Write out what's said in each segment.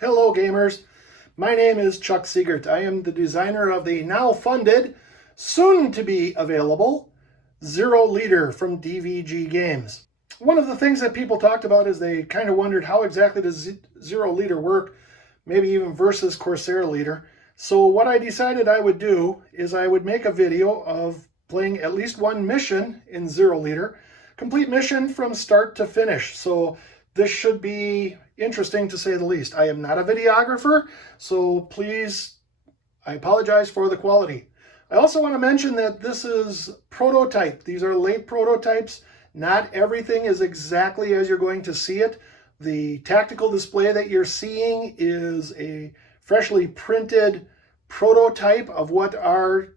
Hello gamers, my name is Chuck Siegert. I am the designer of the now funded, soon to be available, Zero Liter from DVG Games. One of the things that people talked about is they kind of wondered how exactly does Zero Liter work, maybe even versus Corsair Liter. So what I decided I would do is I would make a video of playing at least one mission in Zero Liter, complete mission from start to finish. So this should be interesting to say the least. I am not a videographer, so please, I apologize for the quality. I also want to mention that this is prototype. These are late prototypes. Not everything is exactly as you're going to see it. The tactical display that you're seeing is a freshly printed prototype of what our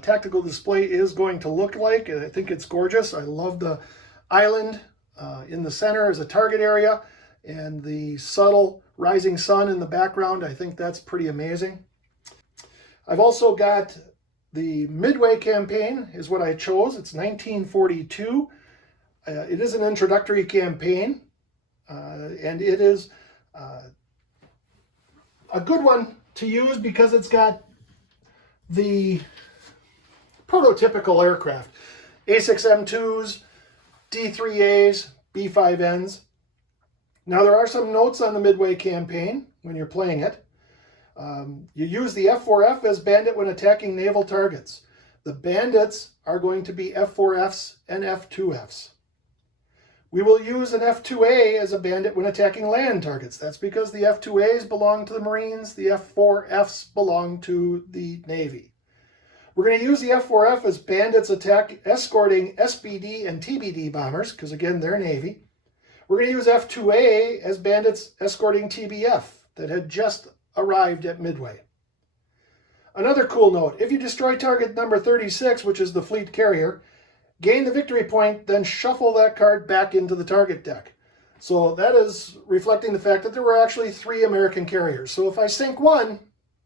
tactical display is going to look like. And I think it's gorgeous. I love the island in the center as a target area and the subtle rising sun in the background. I think that's pretty amazing. I've also got the Midway campaign is what I chose. It's 1942. It is an introductory campaign, and it is a good one to use because it's got the prototypical aircraft. A6M2s, D3As, B5Ns. Now there are some notes on the Midway campaign when you're playing it. You use the F4F as bandit when attacking naval targets. The bandits are going to be F4Fs and F2Fs. We will use an F2A as a bandit when attacking land targets. That's because the F2As belong to the Marines, the F4Fs belong to the Navy. We're going to use the F4F as bandits escorting SBD and TBD bombers, because again, they're Navy. We're going to use F2A as bandits escorting TBF that had just arrived at Midway. Another cool note, if you destroy target number 36, which is the fleet carrier, gain the victory point, then shuffle that card back into the target deck. So that is reflecting the fact that there were actually 3 American carriers. So if I sink one,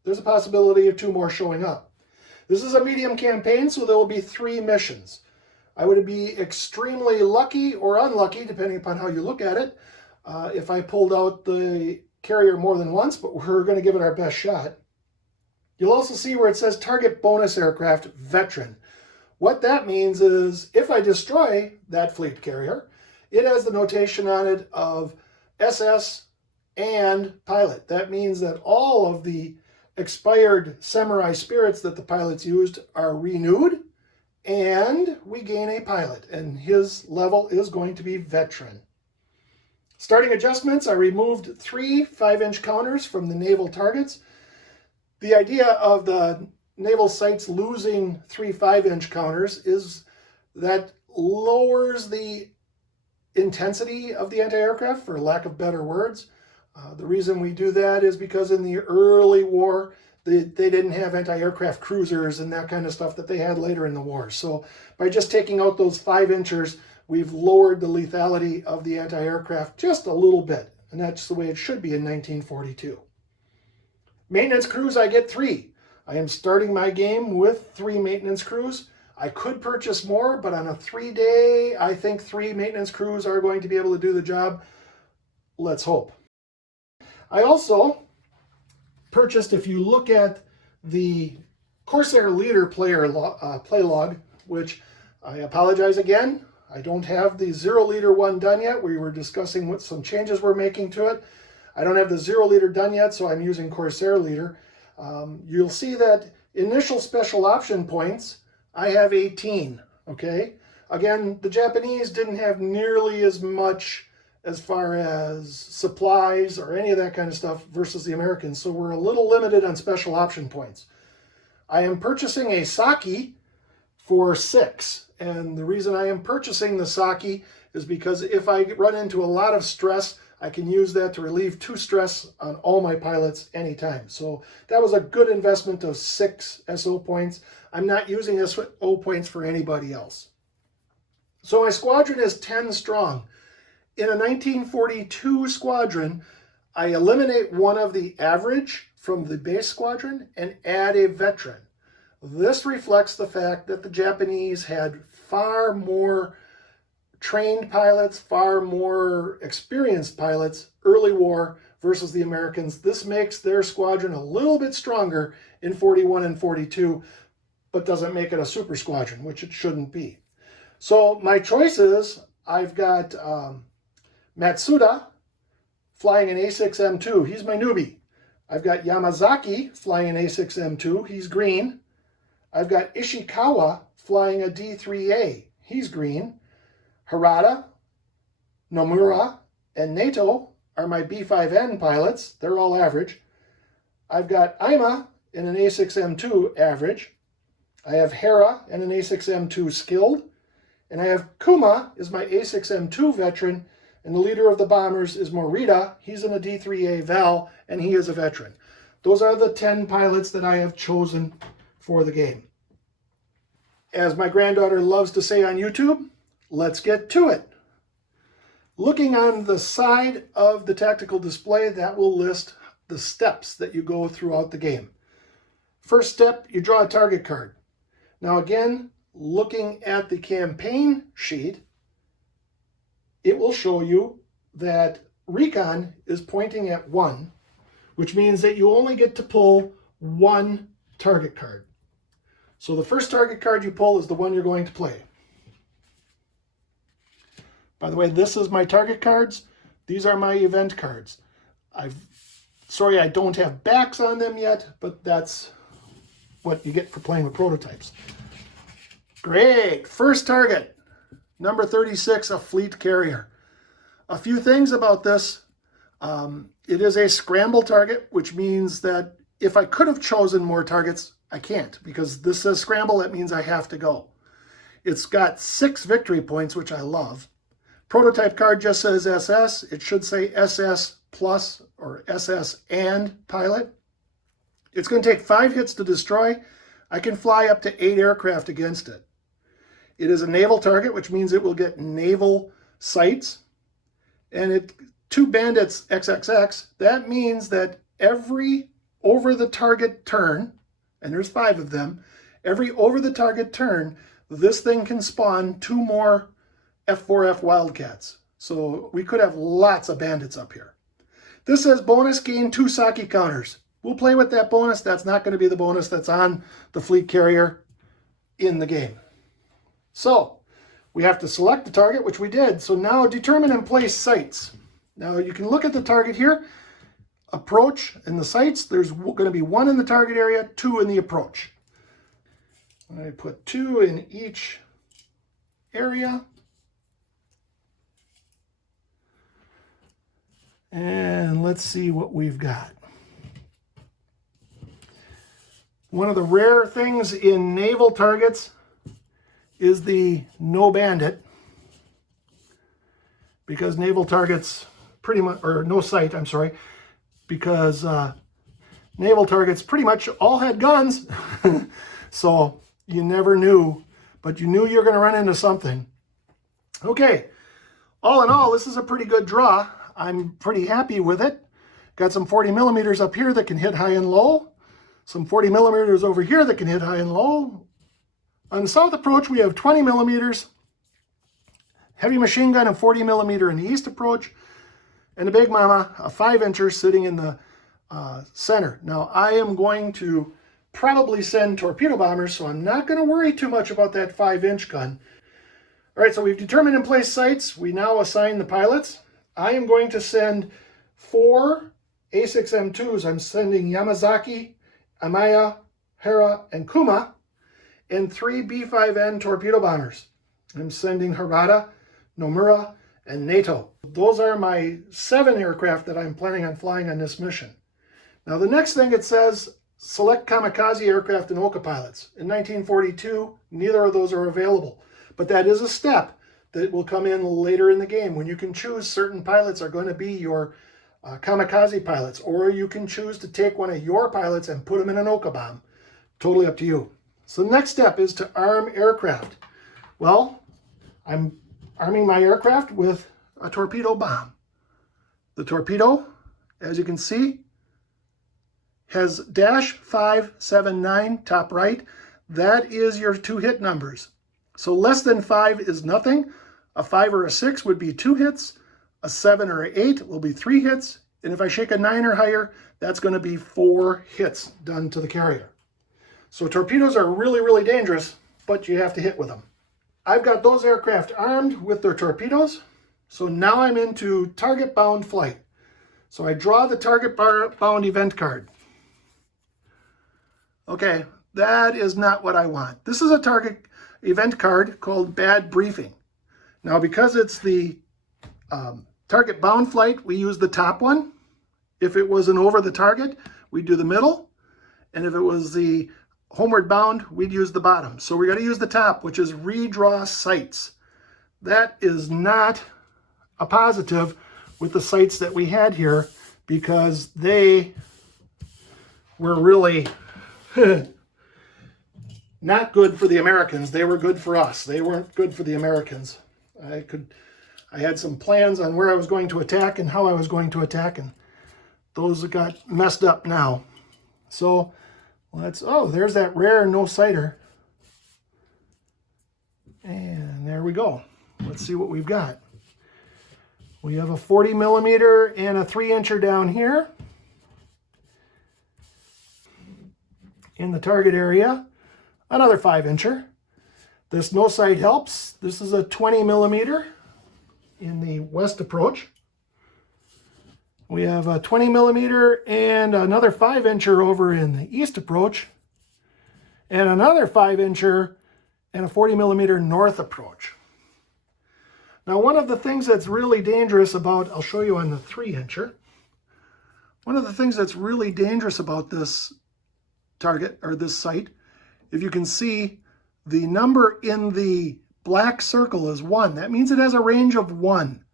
there's a possibility of 2 more showing up. This is a medium campaign, so there will be 3 missions. I would be extremely lucky or unlucky, depending upon how you look at it, if I pulled out the carrier more than once, but we're going to give it our best shot. You'll also see where it says Target Bonus Aircraft Veteran. What that means is if I destroy that fleet carrier, it has the notation on it of SS and pilot. That means that all of the expired Samurai spirits that the pilots used are renewed, and we gain a pilot, and his level is going to be veteran. Starting adjustments, I removed 3 5-inch counters from the naval targets. The idea of the naval sites losing 3 5-inch counters is that lowers the intensity of the anti-aircraft, for lack of better words. The reason we do that is because in the early war, they didn't have anti-aircraft cruisers and that kind of stuff that they had later in the war. So by just taking out those 5-inchers, we've lowered the lethality of the anti-aircraft just a little bit. And that's the way it should be in 1942. Maintenance crews, I get 3. I am starting my game with 3 maintenance crews. I could purchase more, but on a 3-day, I think 3 maintenance crews are going to be able to do the job. Let's hope. I also purchased, if you look at the Corsair Leader play log, which I apologize again, I don't have the Zero Liter one done yet. We were discussing what some changes we're making to it. I don't have the Zero Liter done yet, so I'm using Corsair Leader. You'll see that initial special option points, I have 18, okay? Again, the Japanese didn't have nearly as much as far as supplies or any of that kind of stuff versus the Americans, so we're a little limited on special option points. I am purchasing a Saki for 6, and the reason I am purchasing the Saki is because if I run into a lot of stress, I can use that to relieve 2 stress on all my pilots anytime. So that was a good investment of 6 SO points. I'm not using SO points for anybody else. So my squadron is 10 strong. In a 1942 squadron, I eliminate one of the average from the base squadron and add a veteran. This reflects the fact that the Japanese had far more trained pilots, far more experienced pilots early war versus the Americans. This makes their squadron a little bit stronger in 41 and 42, but doesn't make it a super squadron, which it shouldn't be. So my choices, I've got Matsuda flying an A6M2. He's my newbie. I've got Yamazaki flying an A6M2. He's green. I've got Ishikawa flying a D3A. He's green. Harada, Nomura, and Nato are my B5N pilots. They're all average. I've got Ima in an A6M2 average. I have Hera and an A6M2 skilled. And I have Kuma is my A6M2 veteran. And the leader of the bombers is Morita. He's in a D3A Val, and he is a veteran. Those are the 10 pilots that I have chosen for the game. As my granddaughter loves to say on YouTube, let's get to it. Looking on the side of the tactical display, that will list the steps that you go throughout the game. First step, you draw a target card. Now again, looking at the campaign sheet, it will show you that recon is pointing at 1, which means that you only get to pull 1 target card. So the first target card you pull is the one you're going to play. By the way, this is my target cards. These are my event cards. Sorry, I don't have backs on them yet, but that's what you get for playing with prototypes. Great, first target, number 36, a fleet carrier. A few things about this. It is a scramble target, which means that if I could have chosen more targets, I can't, because this says scramble, that means I have to go. It's got 6 victory points, which I love. Prototype card just says SS. It should say SS plus or SS and pilot. It's going to take 5 hits to destroy. I can fly up to 8 aircraft against it. It is a naval target, which means it will get naval sights. And 2 bandits XXX. That means that every over the target turn, and there's 5 of them, every over the target turn, this thing can spawn 2 more F4F Wildcats. So we could have lots of bandits up here. This says bonus, gain 2 Saki counters. We'll play with that bonus. That's not going to be the bonus that's on the fleet carrier in the game. So we have to select the target, which we did. So now determine and place sights. Now you can look at the target here. Approach in the sights. There's going to be 1 in the target area, 2 in the approach. I put 2 in each area. And let's see what we've got. One of the rare things in naval targets is the no bandit, because naval targets pretty much, or no sight, I'm sorry, because naval targets pretty much all had guns. So you never knew, but you knew you were going to run into something. Okay, all in all, this is a pretty good draw. I'm pretty happy with it. Got some 40 millimeters up here that can hit high and low. Some 40 millimeters over here that can hit high and low. On the south approach, we have 20 millimeters. Heavy machine gun and 40 millimeter in the east approach. And the Big Mama, a 5-incher sitting in the center. Now, I am going to probably send torpedo bombers, so I'm not going to worry too much about that 5-inch gun. All right, so we've determined and placed sights. We now assign the pilots. I am going to send 4 A6M2s. I'm sending Yamazaki, Amaya, Hera, and Kuma, and 3 B5N torpedo bombers. I'm sending Harada, Nomura, and Nato. Those are my 7 aircraft that I'm planning on flying on this mission. Now the next thing it says, select kamikaze aircraft and Oka pilots. In 1942, neither of those are available, but that is a step that will come in later in the game when you can choose certain pilots are going to be your kamikaze pilots, or you can choose to take one of your pilots and put them in an Oka bomb. Totally up to you. So the next step is to arm aircraft. Well, I'm arming my aircraft with a torpedo bomb. The torpedo, as you can see, has -579 top right. That is your 2 hit numbers. So less than 5 is nothing. A 5 or a 6 would be 2 hits. A 7 or an 8 will be 3 hits. And if I shake a 9 or higher, that's going to be 4 hits done to the carrier. So torpedoes are really, really dangerous, but you have to hit with them. I've got those aircraft armed with their torpedoes. So now I'm into target-bound flight. So I draw the target-bound event card. Okay, that is not what I want. This is a target event card called Bad Briefing. Now, because it's the target-bound flight, we use the top one. If it was an over the target, we'd do the middle. And if it was the homeward bound, we'd use the bottom. So we got to use the top, which is redraw sights. That is not a positive with the sights that we had here, because they were really not good for the Americans. They were good for us. They weren't good for the Americans. I had some plans on where I was going to attack and how I was going to attack, and those got messed up now. So there's that rare no-sighter. And there we go. Let's see what we've got. We have a 40 millimeter and a 3-incher down here in the target area. Another 5-incher. This no sight helps. This is a 20 millimeter in the west approach. We have a 20 millimeter and another 5-incher over in the east approach, and another 5-incher and a 40 millimeter north approach. Now, one of the things that's really dangerous about, I'll show you on the 3-incher. One of the things that's really dangerous about this target, or this sight, if you can see, the number in the black circle is 1. That means it has a range of 1.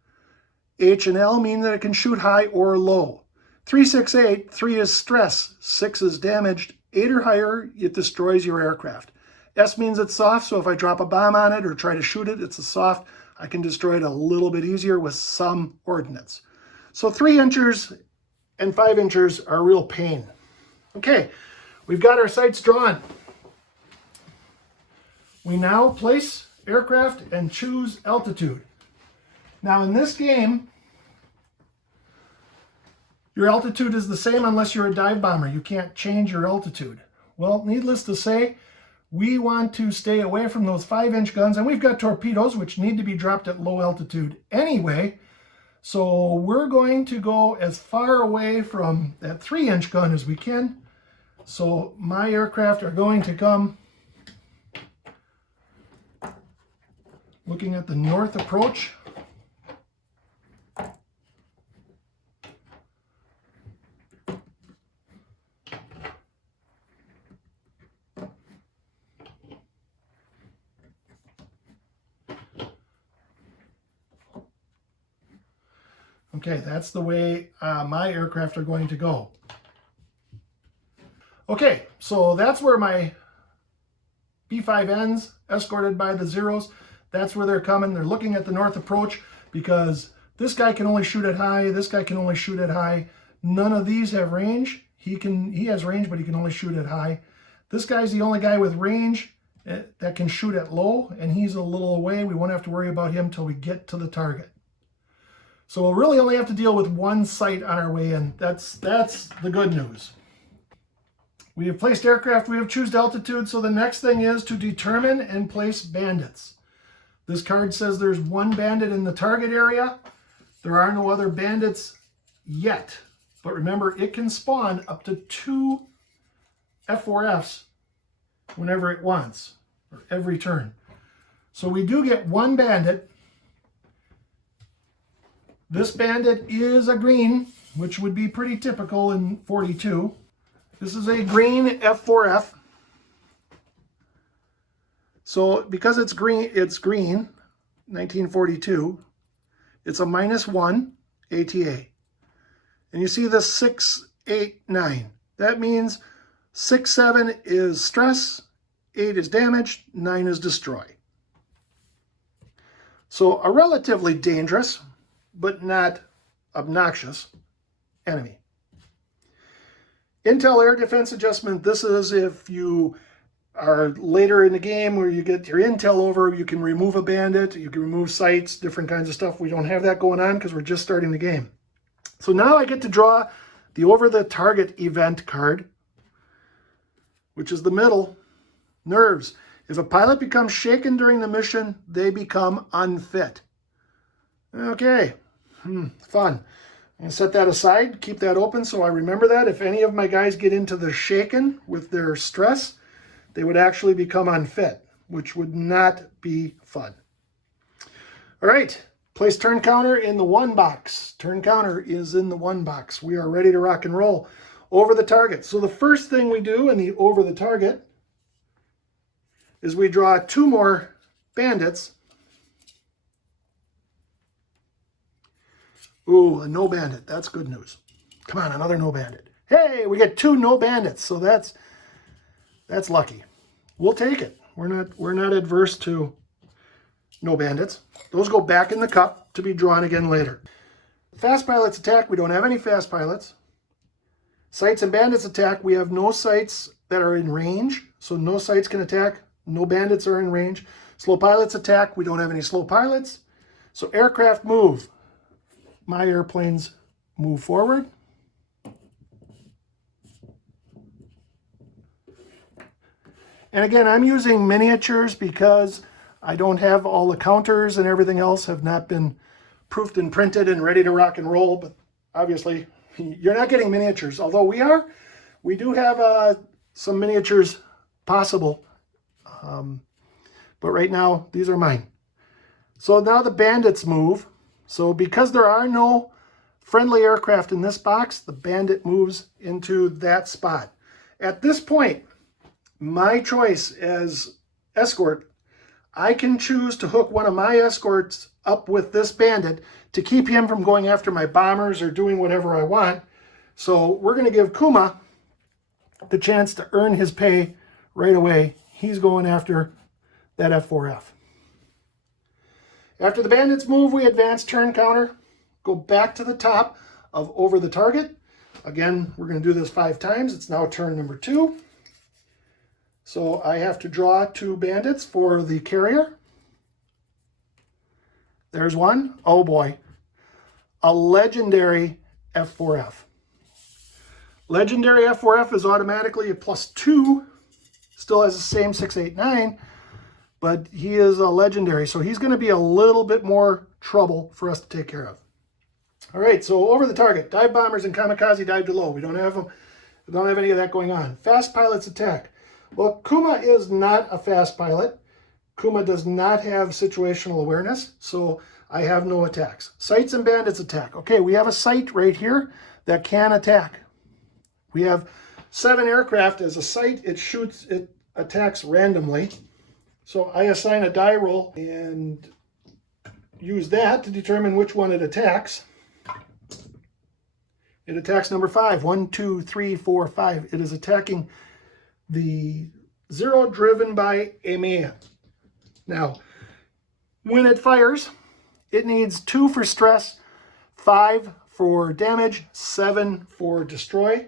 H and L mean that it can shoot high or low. 3, 6, 8, 3 is stress, 6 is damaged, 8 or higher, it destroys your aircraft. S means it's soft, so if I drop a bomb on it or try to shoot it, it's a soft. I can destroy it a little bit easier with some ordnance. So 3-inchers and 5-inchers are a real pain. Okay, we've got our sights drawn. We now place aircraft and choose altitude. Now in this game, your altitude is the same unless you're a dive bomber. You can't change your altitude. Well, needless to say, we want to stay away from those 5-inch guns, and we've got torpedoes which need to be dropped at low altitude anyway. So we're going to go as far away from that 3-inch gun as we can. So my aircraft are going to come looking at the north approach. Okay, that's the way my aircraft are going to go. Okay, so that's where my B5 ends, escorted by the Zeros. That's where they're coming. They're looking at the north approach because this guy can only shoot at high. This guy can only shoot at high. None of these have range. He has range, but he can only shoot at high. This guy's the only guy with range that can shoot at low, and he's a little away. We won't have to worry about him till we get to the target. So we'll really only have to deal with one sight on our way in. That's the good news. We have placed aircraft, we have chosen altitude, so the next thing is to determine and place bandits. This card says there's one bandit in the target area. There are no other bandits yet. But remember, it can spawn up to 2 F4Fs whenever it wants, or every turn. So we do get one bandit. This bandit is a green, which would be pretty typical in 42. This is a green F4F. So because it's green, 1942. It's a -1 ATA. And you see this 6, 8, 9. That means 6, 7 is stress, 8 is damage, 9 is destroy. So a relatively dangerous, but not obnoxious enemy. Intel Air Defense Adjustment. This is if you are later in the game where you get your intel over, you can remove a bandit, you can remove sights, different kinds of stuff. We don't have that going on because we're just starting the game. So now I get to draw the over the target event card, which is the middle. Nerves. If a pilot becomes shaken during the mission, they become unfit. Okay, fun. I'm going to set that aside, keep that open so I remember that. If any of my guys get into the shaken with their stress, they would actually become unfit, which would not be fun. All right, place turn counter in the 1 box. Turn counter is in the 1 box. We are ready to rock and roll. Over the target. So the first thing we do in the over the target is we draw 2 more bandits. Ooh, a no bandit. That's good news. Come on, another no bandit. Hey, we get 2 no bandits, so that's lucky. We'll take it. We're not adverse to no bandits. Those go back in the cup to be drawn again later. Fast pilots attack. We don't have any fast pilots. Sights and bandits attack. We have no sights that are in range, so no sights can attack. No bandits are in range. Slow pilots attack. We don't have any slow pilots. So aircraft move. My airplanes move forward. And again, I'm using miniatures because I don't have all the counters and everything else have not been proofed and printed and ready to rock and roll. But obviously, you're not getting miniatures. Although we do have some miniatures possible. But right now, these are mine. So now the bandits move. So because there are no friendly aircraft in this box, the bandit moves into that spot. At this point, my choice as escort, I can choose to hook one of my escorts up with this bandit to keep him from going after my bombers or doing whatever I want. So we're going to give Kuma the chance to earn his pay right away. He's going after that F4F. After the bandits move, we advance turn counter, go back to the top of over the target. Again, we're going to do this 5 times. It's now turn number 2. So I have to draw 2 bandits for the carrier. There's one. Oh boy. A legendary F4F. Legendary F4F is automatically a +2. Still has the same 689. But he is a legendary, so he's going to be a little bit more trouble for us to take care of. All right, so over the target. Dive bombers and kamikaze dive to low. We don't have them. We don't have any of that going on. Fast pilots attack. Well, Kuma is not a fast pilot. Kuma does not have situational awareness, so I have no attacks. Sights and bandits attack. Okay, we have a sight right here that can attack. We have 7 aircraft as a sight. It attacks randomly. So I assign a die roll and use that to determine which one it attacks. It attacks number 5. 1, 2, 3, 4, 5. It is attacking the 0 driven by a man. Now, when it fires, it needs 2 for stress, 5 for damage, 7 for destroy.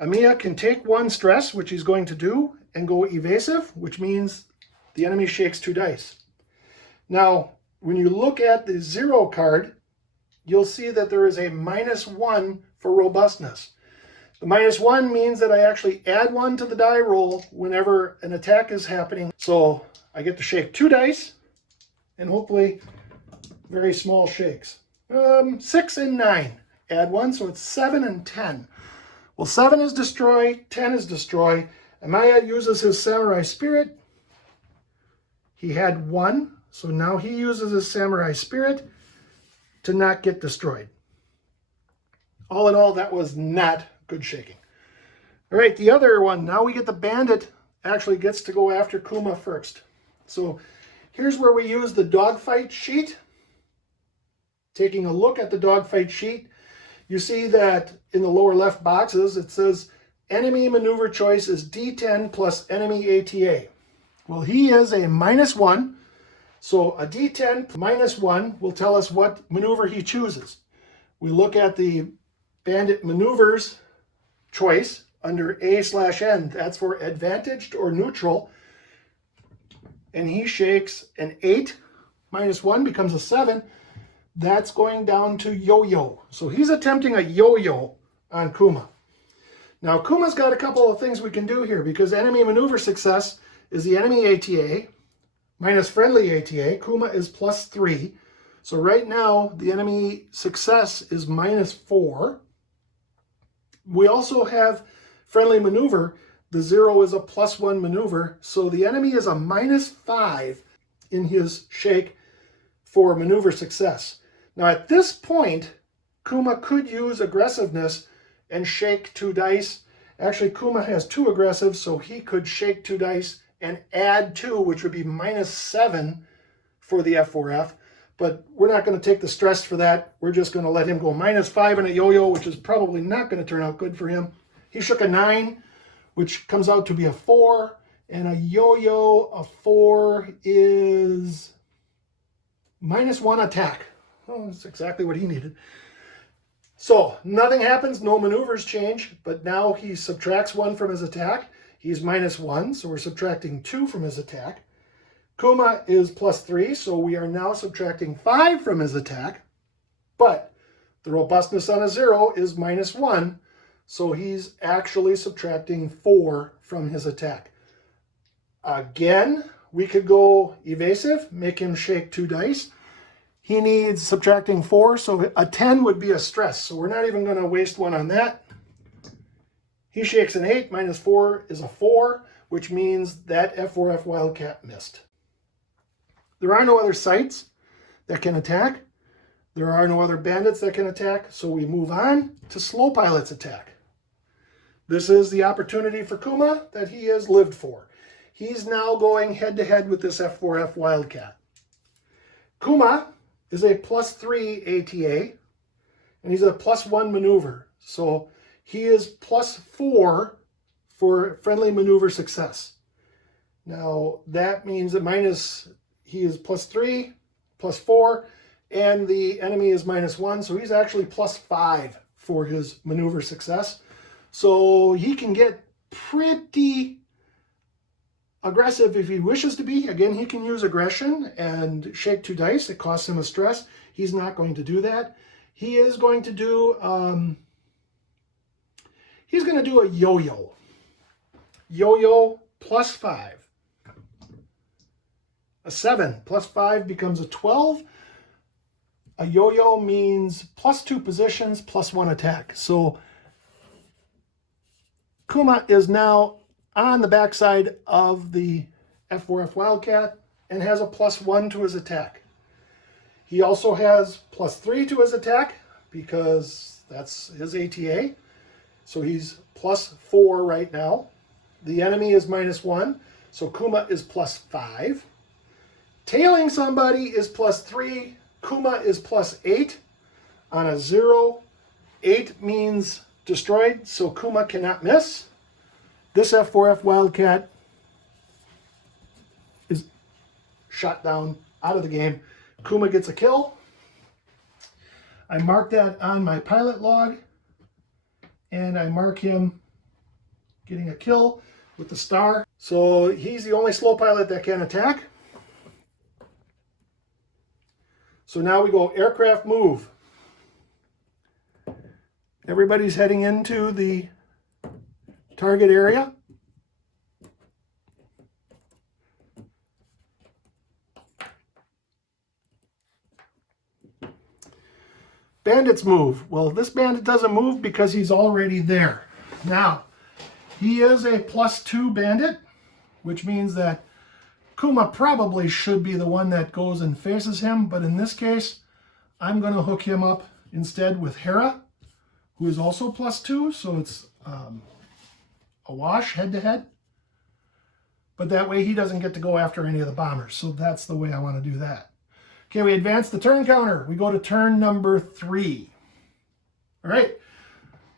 Amiya can take 1 stress, which he's going to do, and go evasive, which means the enemy shakes 2 dice. Now, when you look at the 0 card, you'll see that there is a -1 for robustness. The -1 means that I actually add 1 to the die roll whenever an attack is happening. So I get to shake 2 dice, and hopefully very small shakes. 6 and 9. Add 1, so it's 7 and 10. Well, 7 is destroy, 10 is destroy. Amaya uses his samurai spirit. He had 1, so now he uses his samurai spirit to not get destroyed. All in all, that was not good shaking. All right, the other one, now we get the bandit actually gets to go after Kuma first. So here's where we use the dogfight sheet. Taking a look at the dogfight sheet, you see that in the lower left boxes, it says enemy maneuver choice is D10 plus enemy ATA. Well, he is a -1, so a D10 -1 will tell us what maneuver he chooses. We look at the bandit maneuvers choice under A/N. That's for advantaged or neutral. And he shakes an 8. -1 becomes a 7. that's going down to Yo-Yo. So he's attempting a Yo-Yo on Kuma. Now Kuma's got a couple of things we can do here, because enemy maneuver success is the enemy ATA minus friendly ATA. Kuma is +3. So right now the enemy success is -4. We also have friendly maneuver. The 0 is a +1 maneuver. So the enemy is a -5 in his shake for maneuver success. Now at this point, Kuma could use aggressiveness and shake 2 dice. Actually, Kuma has 2 aggressive, so he could shake 2 dice and add 2, which would be -7 for the F4F. But we're not going to take the stress for that. We're just going to let him go -5 in a Yo-Yo, which is probably not going to turn out good for him. He shook a 9, which comes out to be a 4. And a Yo-Yo, a 4 is -1 attack. Oh, that's exactly what he needed. So nothing happens, no maneuvers change, but now he subtracts 1 from his attack. He's -1, so we're subtracting 2 from his attack. Kuma is +3, so we are now subtracting 5 from his attack. But the robustness on a 0 is -1, so he's actually subtracting 4 from his attack. Again, we could go evasive, make him shake 2 dice. He needs subtracting 4, so a 10 would be a stress. So we're not even going to waste 1 on that. He shakes an 8, -4 is a 4, which means that F4F Wildcat missed. There are no other sites that can attack. There are no other bandits that can attack, so we move on to Slow Pilot's attack. This is the opportunity for Kuma that he has lived for. He's now going head-to-head with this F4F Wildcat. Kuma is a +3 ATA, and he's a +1 maneuver. So he is +4 for friendly maneuver success. Now that means that he is +3, +4, and the enemy is -1. So he's actually +5 for his maneuver success. So he can get pretty aggressive if he wishes to be. Again, he can use aggression and shake 2 dice. It costs him a stress. He's not going to do that. He is going to do a Yo-Yo. Yo-Yo +5. A 7 +5 becomes a 12. A Yo-Yo means +2 positions, +1 attack. So Kuma is now on the backside of the F4F Wildcat and has a +1 to his attack. He also has +3 to his attack because that's his ATA. So he's +4 right now. The enemy is -1, so Kuma is +5. Tailing somebody is +3. Kuma is +8 on a 0. 8 means destroyed, so Kuma cannot miss. This F4F Wildcat is shot down, out of the game. Kuma gets a kill. I mark that on my pilot log, and I mark him getting a kill with the star. So he's the only slow pilot that can attack. So now we go aircraft move. Everybody's heading into the target area. Bandits move. Well, this bandit doesn't move because he's already there. Now, he is a +2 bandit, which means that Kuma probably should be the one that goes and faces him, but in this case, I'm going to hook him up instead with Hera, who is also +2, so it's a wash head-to-head. But that way he doesn't get to go after any of the bombers, so that's the way I want to do that. Okay, we advance the turn counter. We go to turn number 3. All right,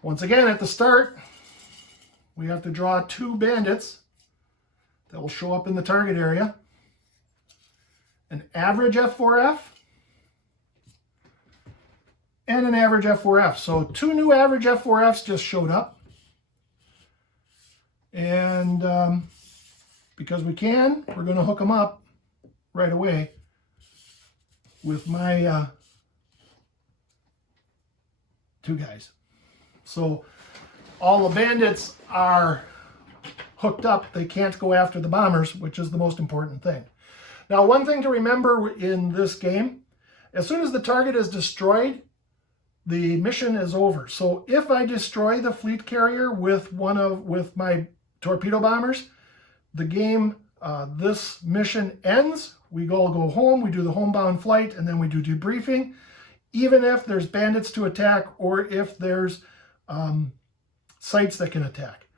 once again at the start, we have to draw 2 bandits that will show up in the target area. An average F4F and an average F4F. So 2 new average F4Fs just showed up. And because we can, we're going to hook them up right away with my 2 guys. So all the bandits are hooked up. They can't go after the bombers, which is the most important thing. Now, one thing to remember in this game, as soon as the target is destroyed, the mission is over. So if I destroy the fleet carrier with my torpedo bombers, the game, this mission ends. We all go home, we do the homebound flight, and then we do debriefing, even if there's bandits to attack or if there's sites that can attack.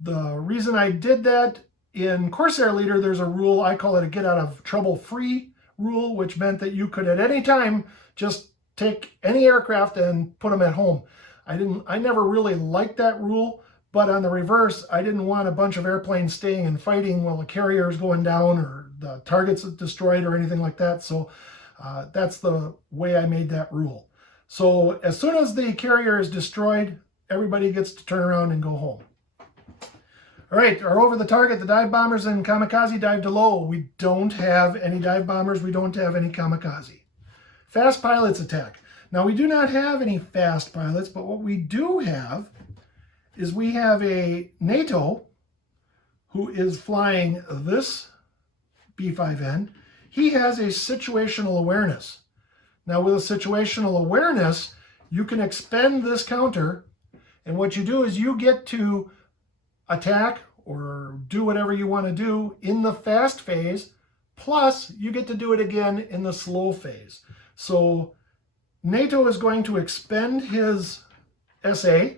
The reason I did that, in Corsair Leader, there's a rule, I call it a get out of trouble free rule, which meant that you could at any time just take any aircraft and put them at home. I never really liked that rule, but on the reverse, I didn't want a bunch of airplanes staying and fighting while the carrier is going down or the target's destroyed or anything like that. So that's the way I made that rule. So as soon as the carrier is destroyed, everybody gets to turn around and go home. All right, are over the target. The dive bombers and kamikaze dive to low. We don't have any dive bombers. We don't have any kamikaze. Fast pilots attack. Now, we do not have any fast pilots, but what we do have is we have a NATO who is flying this B5N. He has a situational awareness. Now, with a situational awareness, you can expend this counter, and what you do is you get to attack or do whatever you want to do in the fast phase, plus you get to do it again in the slow phase. So NATO is going to expend his SA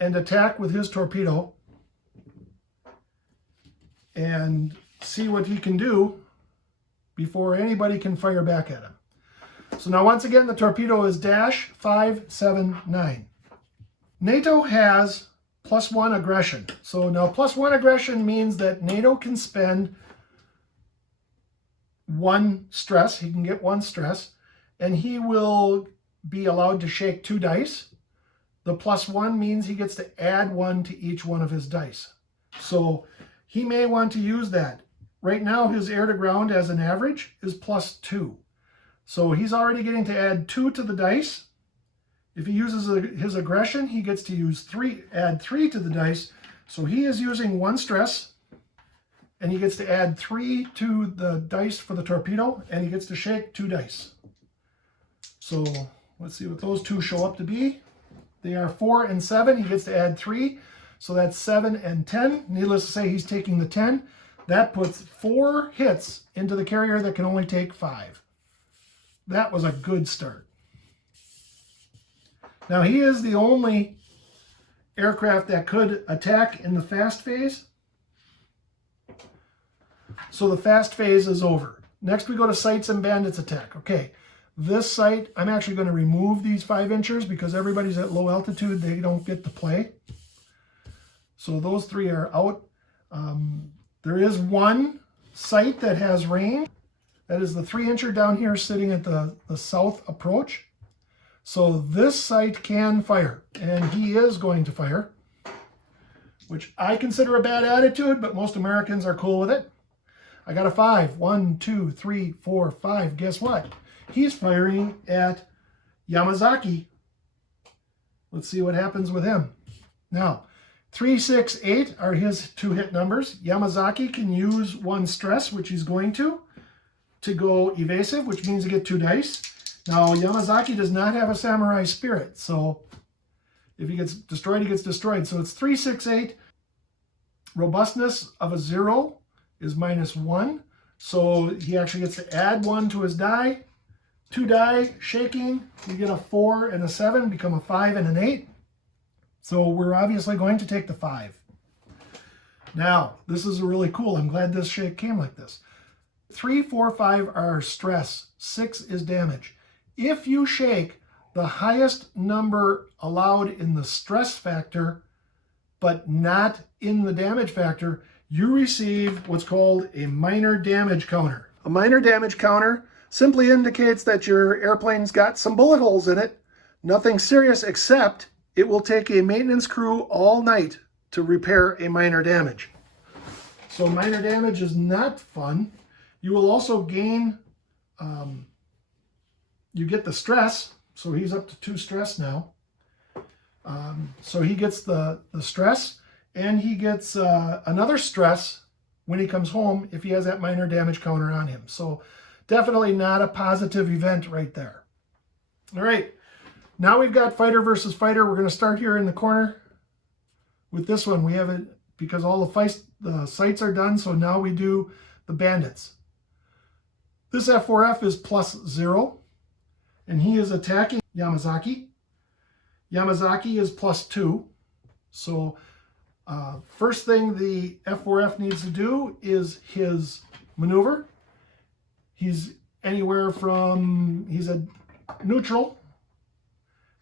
and attack with his torpedo and see what he can do before anybody can fire back at him. So now once again, the torpedo is -579. NATO has +1 aggression. So now +1 aggression means that NATO can spend 1 stress. He can get 1 stress, and he will be allowed to shake 2 dice. The +1 means he gets to add 1 to each one of his dice. So he may want to use that. Right now, his air to ground as an average is +2. So he's already getting to add 2 to the dice. If he uses his aggression, he gets to add 3 to the dice. So he is using 1 stress, and he gets to add 3 to the dice for the torpedo, and he gets to shake 2 dice. So let's see what those 2 show up to be. They are 4 and 7. He gets to add 3. So that's 7 and 10. Needless to say, he's taking the 10. That puts 4 hits into the carrier that can only take 5. That was a good start. Now, he is the only aircraft that could attack in the fast phase. So the fast phase is over. Next, we go to sights and bandits attack. Okay, this sight, I'm actually going to remove these 5-inchers because everybody's at low altitude. They don't get to play. So those 3 are out. There is 1 sight that has range. That is the 3-incher down here sitting at the south approach. So this sight can fire, and he is going to fire, which I consider a bad attitude, but most Americans are cool with it. I got a 5. 1, 2, 3, 4, 5. Guess what? He's firing at Yamazaki. Let's see what happens with him. Now, 3, 6, 8 are his 2 hit numbers. Yamazaki can use 1 stress, which he's going to go evasive, which means to get 2 dice. Now, Yamazaki does not have a samurai spirit, so if he gets destroyed, he gets destroyed. So it's 3, 6, 8. Robustness of a 0 is -1. So he actually gets to add 1 to his die. 2 die, shaking. You get a 4 and a 7, become a 5 and an 8. So we're obviously going to take the 5. Now, this is really cool. I'm glad this shake came like this. 3, 4, 5 are stress. 6 is damage. If you shake the highest number allowed in the stress factor, but not in the damage factor, you receive what's called a minor damage counter. A minor damage counter simply indicates that your airplane's got some bullet holes in it. Nothing serious, except it will take a maintenance crew all night to repair a minor damage. So minor damage is not fun. You will also gain, you get the stress. So he's up to 2 stress now. So he gets the stress, and he gets another stress when he comes home if he has that minor damage counter on him. So definitely not a positive event right there. All right, now we've got fighter versus fighter. We're going to start here in the corner with this one. We have it because all the sights are done, so now we do the bandits. This F4F is +0, and he is attacking Yamazaki. Yamazaki is +2. So first thing the F4F needs to do is his maneuver. He's anywhere from, he's a neutral,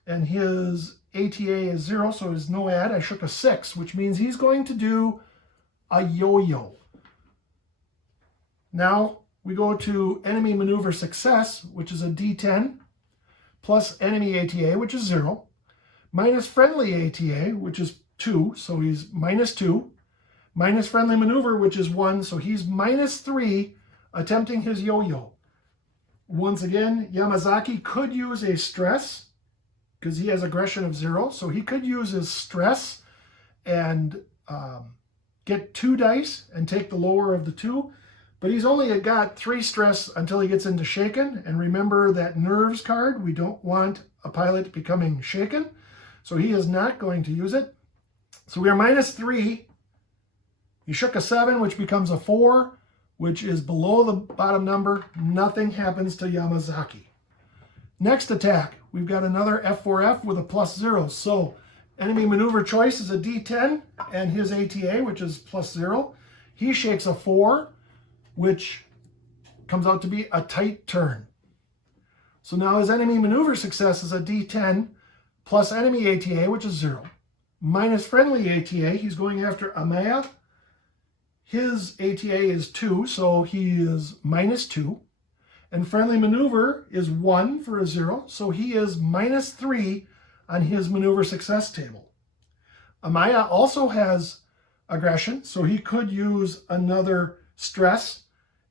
and his ATA is 0, so his no add. I shook a 6, which means he's going to do a yo-yo. Now we go to enemy maneuver success, which is a D10, plus enemy ATA, which is 0, minus friendly ATA, which is 2, so he's -2, minus friendly maneuver, which is 1, so he's -3, attempting his yo-yo. Once again, Yamazaki could use a stress, because he has aggression of 0, so he could use his stress and get 2 dice and take the lower of the 2, but he's only got 3 stress until he gets into shaken, and remember that nerves card, we don't want a pilot becoming shaken, so he is not going to use it. So we are -3. He shook a 7, which becomes a 4, which is below the bottom number. Nothing happens to Yamazaki. Next attack, we've got another F4F with a +0. So enemy maneuver choice is a D10, and his ATA, which is +0. He shakes a 4, which comes out to be a tight turn. So now his enemy maneuver success is a D10 plus enemy ATA, which is 0. Minus friendly ATA, he's going after Amaya. His ATA is 2, so he is -2. And friendly maneuver is 1 for a 0, so he is -3 on his maneuver success table. Amaya also has aggression, so he could use another stress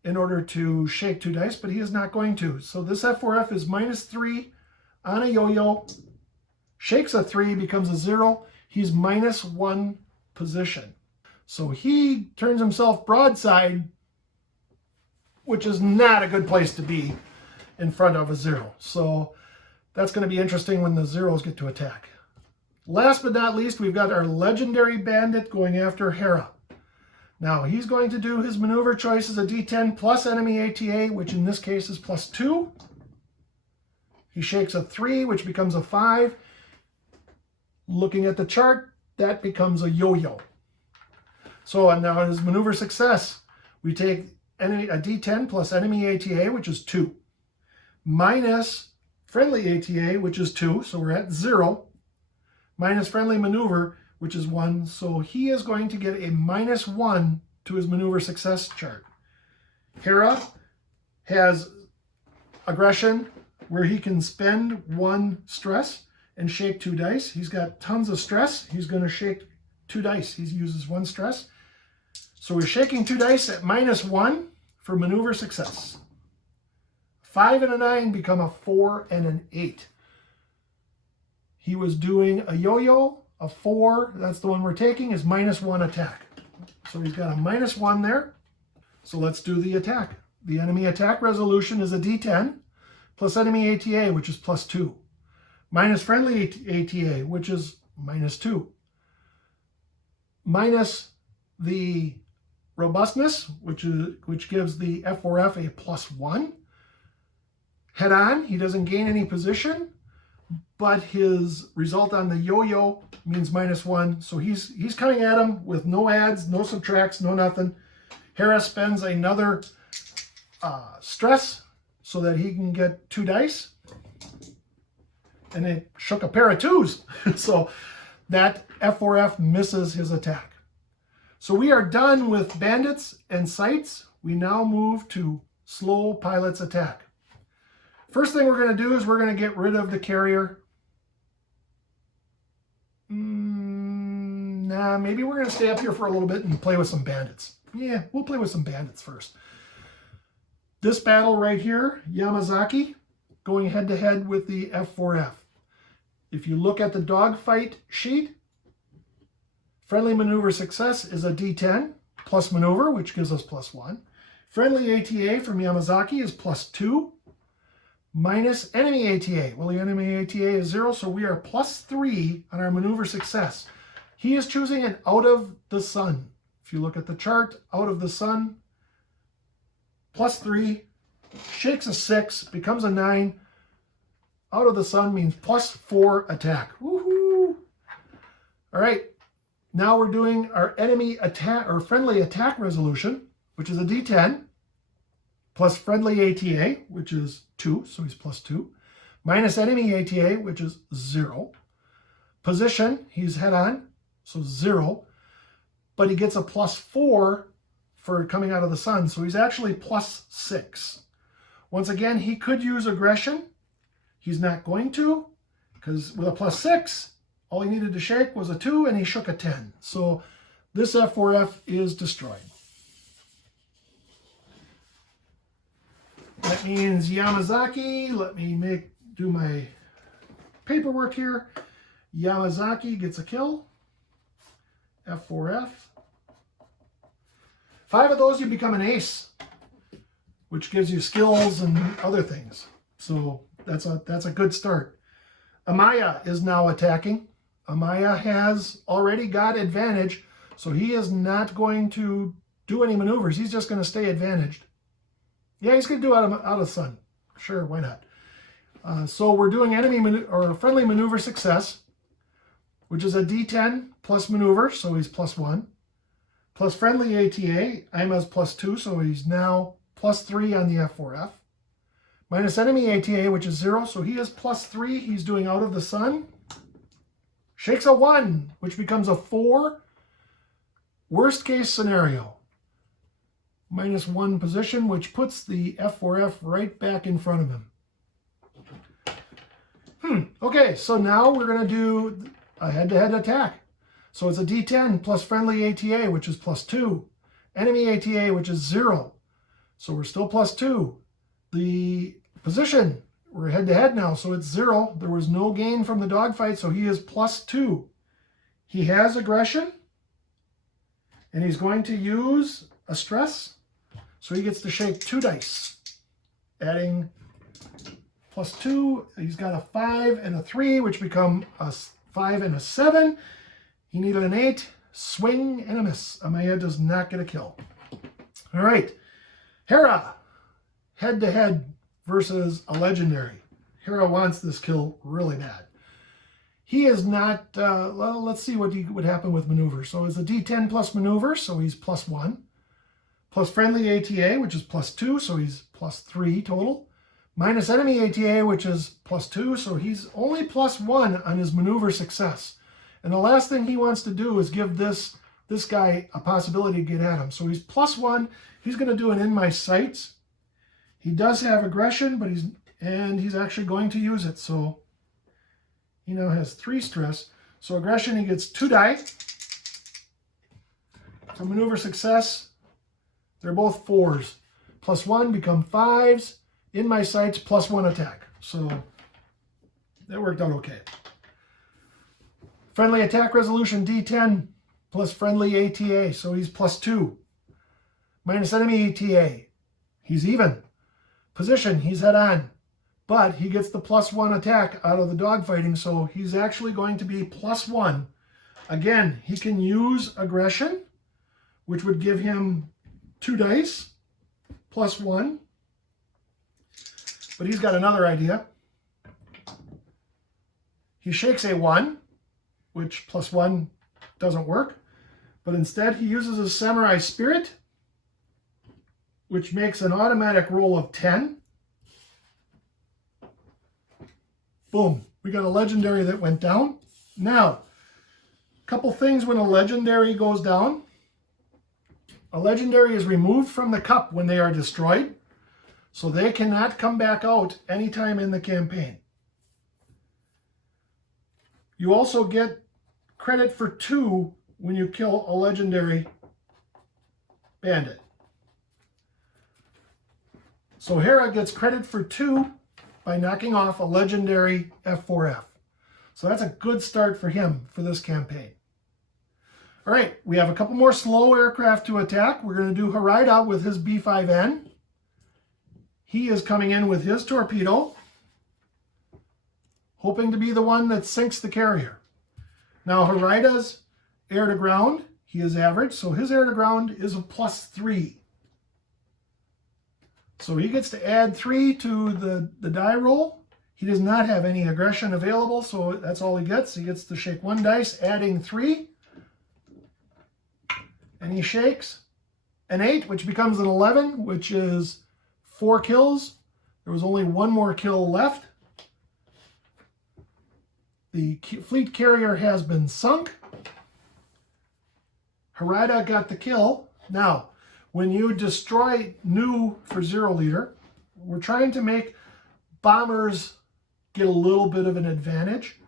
in order to shake 2 dice, but he is not going to. So this F4F is -3 on a yo-yo, shakes a 3, becomes a 0. He's -1 position. So he turns himself broadside, which is not a good place to be in front of a 0. So that's going to be interesting when the 0s get to attack. Last but not least, we've got our legendary bandit going after Hera. Now he's going to do his maneuver choice as a D10 plus enemy ATA, which in this case is +2. He shakes a 3, which becomes a 5. Looking at the chart, that becomes a yo-yo. So now his maneuver success, we take a D10 plus enemy ATA, which is 2, minus friendly ATA, which is 2, so we're at 0, minus friendly maneuver, which is 1, so he is going to get a -1 to his maneuver success chart. Hera has aggression where he can spend 1 stress and shake 2 dice. He's got tons of stress. He's going to shake 2 dice. He uses 1 stress. So we're shaking 2 dice at -1 for maneuver success. 5 and a 9 become a 4 and an 8. He was doing a yo-yo, a 4, that's the one we're taking, is -1 attack. So he's got a -1 there. So let's do the attack. The enemy attack resolution is a D10 plus enemy ATA, which is +2, minus friendly ATA, which is -2, minus the robustness, which gives the F4F a +1. Head on, he doesn't gain any position, but his result on the yo-yo means -1. So he's coming at him with no adds, no subtracts, no nothing. Hera spends another stress so that he can get 2 dice. And it shook a pair of 2s. So that F4F misses his attack. So we are done with bandits and sights. We now move to slow pilot's attack. First thing we're going to do is we're going to get rid of the carrier. Nah, maybe we're going to stay up here for a little bit and play with some bandits. Yeah, we'll play with some bandits first. This battle right here, Yamazaki going head to head with the F4F. If you look at the dogfight sheet, friendly maneuver success is a D10 plus maneuver, which gives us +1. Friendly ATA from Yamazaki is +2, minus enemy ATA. Well, the enemy ATA is 0, so we are +3 on our maneuver success. He is choosing an out of the sun. If you look at the chart, out of the sun, +3, shakes a 6, becomes a 9. Out of the sun means +4 attack. Woohoo! All right, now we're doing our enemy attack or friendly attack resolution, which is a D10, plus friendly ATA, which is 2, so he's +2, minus enemy ATA, which is 0. Position, he's head on, so 0, but he gets a +4 for coming out of the sun, so he's actually +6. Once again, he could use aggression. He's not going to, because with a +6, all he needed to shake was a 2, and he shook a 10. So this F4F is destroyed. That means Yamazaki, let me do my paperwork here. Yamazaki gets a kill. F4F. 5 of those, you become an ace, which gives you skills and other things. So that's a good start. Amaya is now attacking. Amaya has already got advantage, so he is not going to do any maneuvers. He's just going to stay advantaged. Yeah, he's going to do out of sun. Sure, why not? So we're doing enemy or friendly maneuver success, which is a D10 plus maneuver, so he's +1. Plus friendly ATA, Aima's +2, so he's now +3 on the F4F. Minus enemy ATA, which is 0, so he is +3. He's doing out of the sun. Shakes a 1, which becomes a 4. Worst case scenario. -1 position, which puts the F4F right back in front of him. Okay, so now we're going to do a head-to-head attack. So it's a D10 plus friendly ATA, which is +2. Enemy ATA, which is 0. So we're still +2. The position, we're head-to-head now, so it's 0. There was no gain from the dogfight, so he is +2. He has aggression, and he's going to use a stress. So he gets to shake 2 dice, adding +2. He's got a 5 and a 3, which become a 5 and a 7. He needed an 8, swing and a miss. Amaya does not get a kill. All right, Hera, head-to-head versus a legendary. Hera wants this kill really bad. He is not, well, let's see what would happen with maneuver. So it's a D10 plus maneuver, so he's +1. Plus friendly ATA, which is +2, so he's +3 total. Minus enemy ATA, which is +2, so he's only +1 on his maneuver success. And the last thing he wants to do is give this guy a possibility to get at him. So he's +1. He's going to do an in my sights. He does have aggression, but he's actually going to use it. So he now has 3 stress. So aggression, he gets 2 die. So maneuver success, they're both 4s. +1 become 5s. In my sights, +1 attack. So that worked out okay. Friendly attack resolution D10 plus friendly ATA, so he's +2. Minus enemy ATA, he's even. Position, he's head on. But he gets the +1 attack out of the dogfighting, so he's actually going to be +1. Again, he can use aggression, which would give him 2 dice, +1. But he's got another idea. He shakes a 1, which +1 doesn't work. But instead, he uses his Samurai Spirit, which makes an automatic roll of 10. Boom. We got a legendary that went down. Now, a couple things when a legendary goes down. A legendary is removed from the cup when they are destroyed, so they cannot come back out anytime in the campaign. You also get credit for 2 when you kill a legendary bandit. So Hera gets credit for 2 by knocking off a legendary F4F. So that's a good start for him for this campaign. All right, we have a couple more slow aircraft to attack. We're going to do Harida with his B5N. He is coming in with his torpedo, hoping to be the one that sinks the carrier. Now Harida's air to ground, he is average, so his air to ground is a +3. So he gets to add 3 to the die roll. He does not have any aggression available, so that's all he gets. He gets to shake 1 dice, adding 3. And he shakes an 8, which becomes an 11, which is 4 kills. There was only 1 more kill left. The fleet carrier has been sunk. Harida got the kill. Now, when you destroy new for 0 liter, we're trying to make bombers get a little bit of an advantage.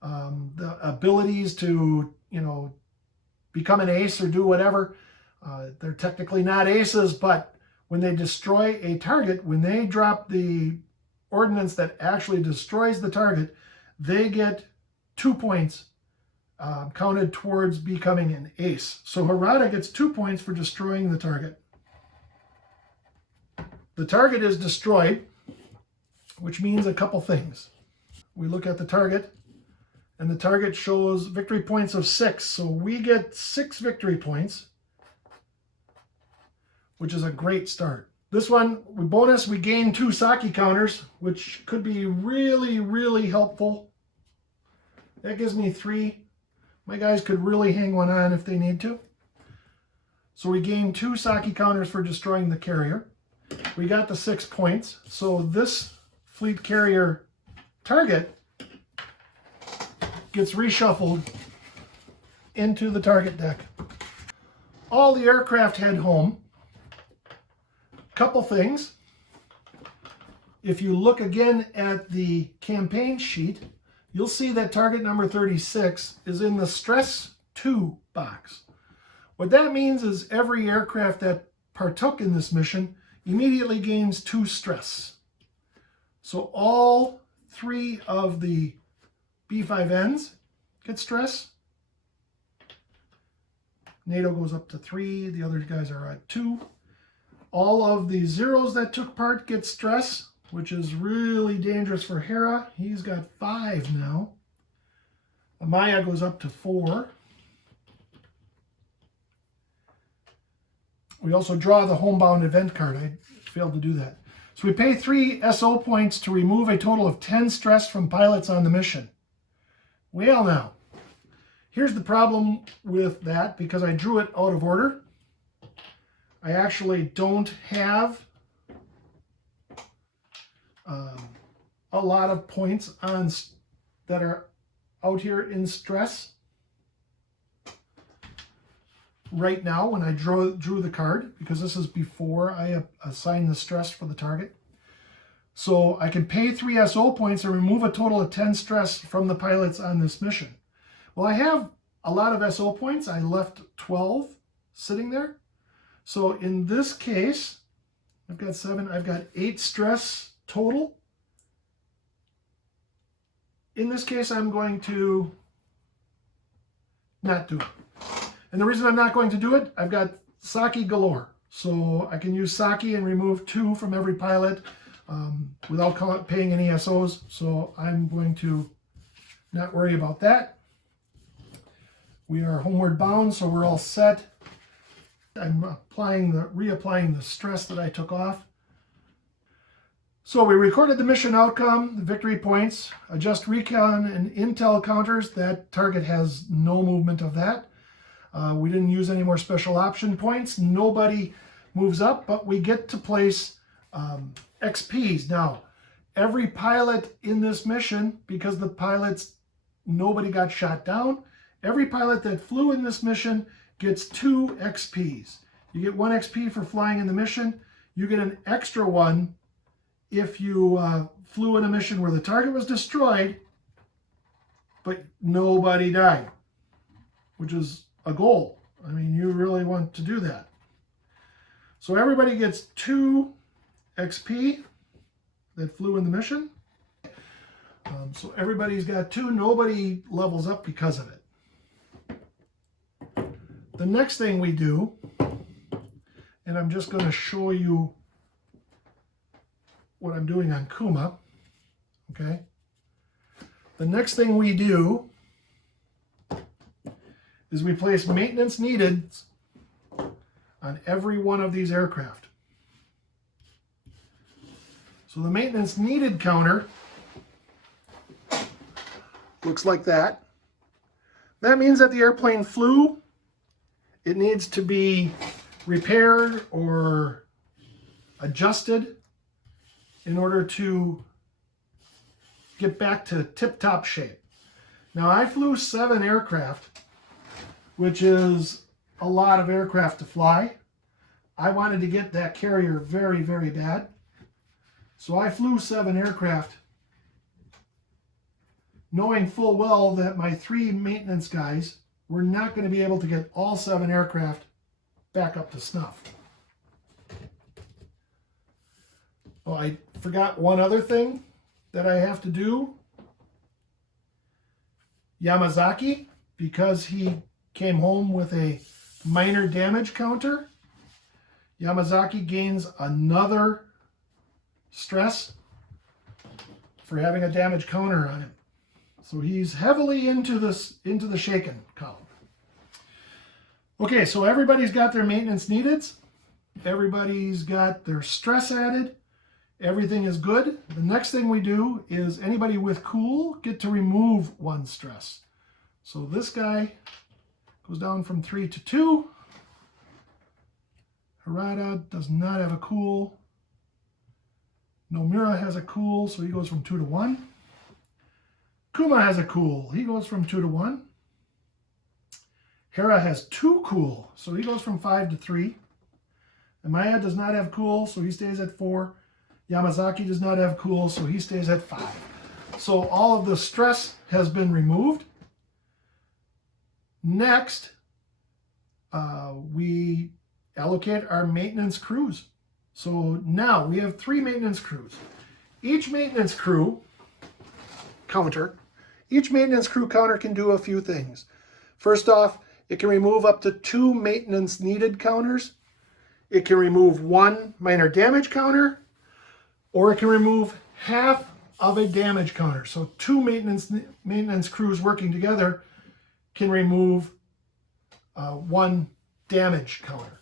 The abilities to, become an ace or do whatever, they're technically not aces, but when they destroy a target, when they drop the ordnance that actually destroys the target, they get 2 points counted towards becoming an ace. So Harida gets 2 points for destroying the target. The target is destroyed, which means a couple things. We look at the target, and the target shows victory points of 6. So we get 6 victory points, which is a great start. This one, we gain 2 Saki counters, which could be really, really helpful. That gives me 3. My guys could really hang one on if they need to. So we gain 2 Saki counters for destroying the carrier. We got the 6 points. So this fleet carrier target gets reshuffled into the target deck. All the aircraft head home. Couple things. If you look again at the campaign sheet, you'll see that target number 36 is in the stress 2 box. What that means is every aircraft that partook in this mission immediately gains 2 stress. So all 3 of the B5Ns get stress. NATO goes up to 3, the other guys are at 2. All of the zeros that took part get stress, which is really dangerous for Hera. He's got 5 now. Amaya goes up to 4. We also draw the homebound event card. I failed to do that. So we pay 3 SO points to remove a total of 10 stress from pilots on the mission. Well now, here's the problem with that, because I drew it out of order. I actually don't have a lot of points on that are out here in stress right now when I drew the card, because this is before I assign the stress for the target. So I can pay 3 SO points and remove a total of 10 stress from the pilots on this mission. Well, I have a lot of SO points. I left 12 sitting there. So in this case, I've got 7, I've got 8 stress total. In this case, I'm going to not do it. And the reason I'm not going to do it, I've got Saki galore. So I can use Saki and remove 2 from every pilot without paying any SOs. So I'm going to not worry about that. We are homeward bound, so we're all set. I'm reapplying the stress that I took off. So we recorded the mission outcome, the victory points, adjust recon and intel counters. That target has no movement of that. We didn't use any more special option points. Nobody moves up, but we get to place XPs. Now, every pilot in this mission, because nobody got shot down, every pilot that flew in this mission gets 2 XPs. You get 1 XP for flying in the mission. You get an extra 1 if you flew in a mission where the target was destroyed, but nobody died, which is a goal. I mean, you really want to do that. So everybody gets 2 XP that flew in the mission. So everybody's got 2. Nobody levels up because of it. The next thing we do, and I'm just going to show you what I'm doing on Kuma, okay? The next thing we do is we place maintenance needed on every one of these aircraft. So the maintenance needed counter looks like that. That means that the airplane flew. It needs to be repaired or adjusted in order to get back to tip-top shape. Now, I flew 7 aircraft, which is a lot of aircraft to fly. I wanted to get that carrier very, very bad. So I flew 7 aircraft, knowing full well that my 3 maintenance guys were not going to be able to get all 7 aircraft back up to snuff. Oh, I forgot one other thing that I have to do. Yamazaki, because he came home with a minor damage counter, Yamazaki gains another stress for having a damage counter on him. So he's heavily into the shaken column. Okay, so everybody's got their maintenance neededs. Everybody's got their stress added. Everything is good. The next thing we do is anybody with cool get to remove 1 stress. So this guy goes down from 3 to 2. Harada does not have a cool. Nomura has a cool, so he goes from 2 to 1. Kuma has a cool. He goes from 2 to 1. Hera has 2 cool, so he goes from 5 to 3. Amaya does not have cool, so he stays at 4. Yamazaki does not have cool, so he stays at 5. So all of the stress has been removed. Next, we allocate our maintenance crews. So now we have 3 maintenance crews. Each maintenance crew counter can do a few things. First off, it can remove up to 2 maintenance needed counters. It can remove 1 minor damage counter, or it can remove half of a damage counter. So 2 maintenance crews working together can remove 1 damage counter.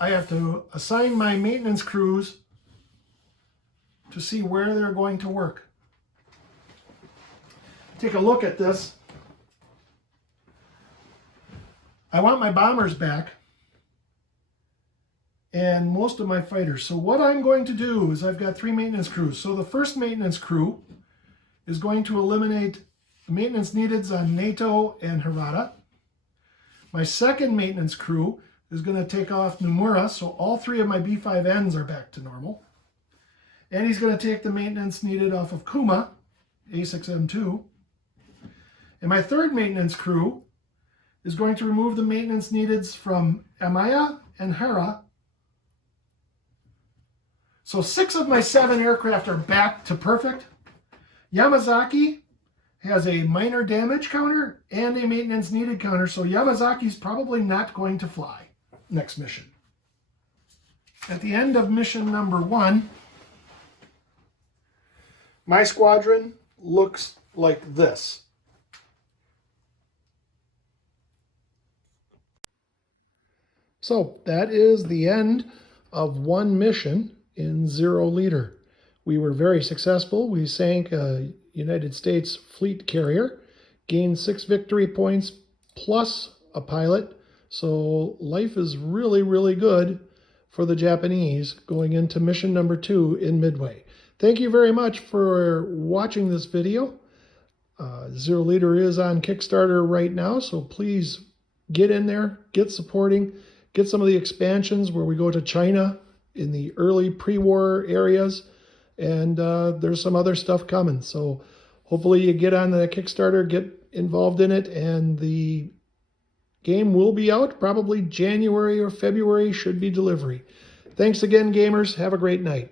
I have to assign my maintenance crews to see where they're going to work. Take a look at this. I want my bombers back and most of my fighters. So what I'm going to do is I've got 3 maintenance crews. So the first maintenance crew is going to eliminate the maintenance neededs on NATO and Harada. My second maintenance crew is going to take off Nomura, so all 3 of my B5Ns are back to normal. And he's going to take the maintenance needed off of Kuma, A6M2. And my third maintenance crew is going to remove the maintenance neededs from Amaya and Hera. So 6 of my 7 aircraft are back to perfect. Yamazaki has a minor damage counter and a maintenance needed counter, so Yamazaki's probably not going to fly next mission. At the end of mission number 1, my squadron looks like this. So that is the end of 1 mission in 0 Leader. We were very successful. We sank a United States fleet carrier, gained 6 victory points plus a pilot. So life is really, really good for the Japanese going into mission number 2 in Midway. Thank you very much for watching this video. 0 Leader is on Kickstarter right now, so please get in there, get supporting, get some of the expansions where we go to China in the early pre-war areas, and there's some other stuff coming. So hopefully you get on the Kickstarter, get involved in it, and the game will be out probably January or February, should be delivery. Thanks again, gamers. Have a great night.